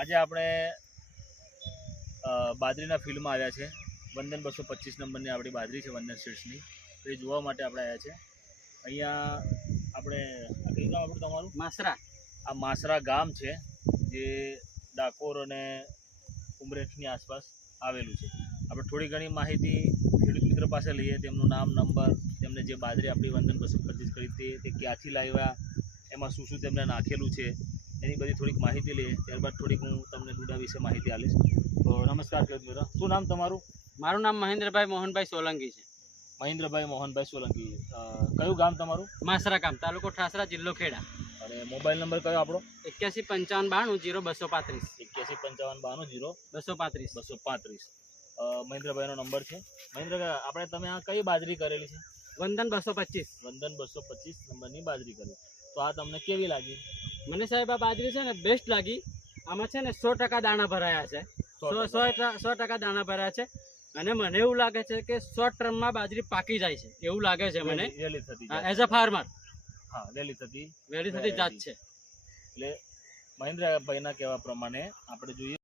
આજે આપણે બાજરીના ફિલ્ડમાં આવ્યા છે. વંદન 225 નંબરની આપણી બાજરી છે વંદન સીડ્સની. તો એ જોવા માટે આપણે આવ્યા છે. અહીંયા આપણે કયું ગામ આપણું તમારું? માસરા. આ માસરા ગામ છે જે ડાકોર અને ઉમરેઠની આસપાસ આવેલું છે. આપણે થોડી ઘણી માહિતી ખેડૂત મિત્ર પાસે લઈએ, તેમનું નામ, નંબર, તેમને જે બાજરી આપણી વંદન 225 કરી તે ક્યાંથી લાવ્યા, એમાં શું શું તેમને નાખેલું છે, એની બધી થોડીક માહિતી લઈએ. ત્યારબાદ થોડીક હું તમને ડૂડા વિશે માહિતી આપીશ. તો નમસ્કાર ખેડૂત મિત્ર, શું નામ તમારું? મારું નામ મહેન્દ્રભાઈ મોહનભાઈ સોલંકી છે. મહેન્દ્રભાઈ મોહનભાઈ સોલંકી. કયું ગામ તમારું? માસરા ગામ, તાલુકો ઠાસરા, જિલ્લો ખેડા. અને મોબાઈલ નંબર કયો આપણો? 8155920235. 8155920235. મહેન્દ્રભાઈનો નંબર છે. મહેન્દ્રભાઈ, આપણે તમે આ કઈ બાજરી કરેલી છે? વંદન 225. વંદન 225 નંબરની બાજરી કરી. તો આ તમને કેવી લાગી? મને સાહેબ આ બાજરી છે ને બેસ્ટ લાગી. આમાં છે ને 100% દાણા ભરાયા છે. 100% દાણા ભરાયા છે. અને મને એવું લાગે છે કે શોર્ટ ટર્મમાં બાજરી પાકી જાય છે એવું લાગે છે મને, એઝ અ ફાર્મર. હા, વહેલી થતી જાત છે. એટલે મહેન્દ્રભાઈના કહેવા પ્રમાણે આપણે જોઈએ